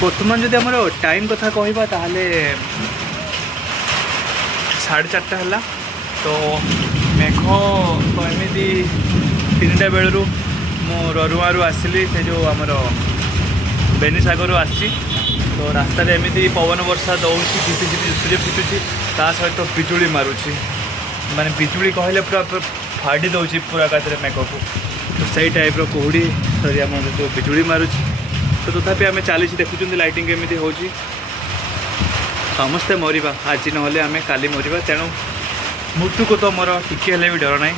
बर्तमान जदि आम टाइम कथा कहवा ताहले 4:30 है तो मेघ तो एमती 3टा बेलू मु ररुआरू आसली से जो आमर बेनीसागर आसी तो रास्ता एमती पवन वर्षा दौर सूर्य फिटुची ता सहित बिजुली मारुची माने बिजुली कहले पूरा फाड़ी दौर पूरा एकाथरे मेघ को तो सही टाइप कुहुड़ी सरी आम जो बिजुली मारुची तो तथापि आम चली देखुं लाइटिंग केमी हो समस्ते मरवा आज ना आम काली मरवा तेणु मृत्यु को तो मोर टिके भी डर ना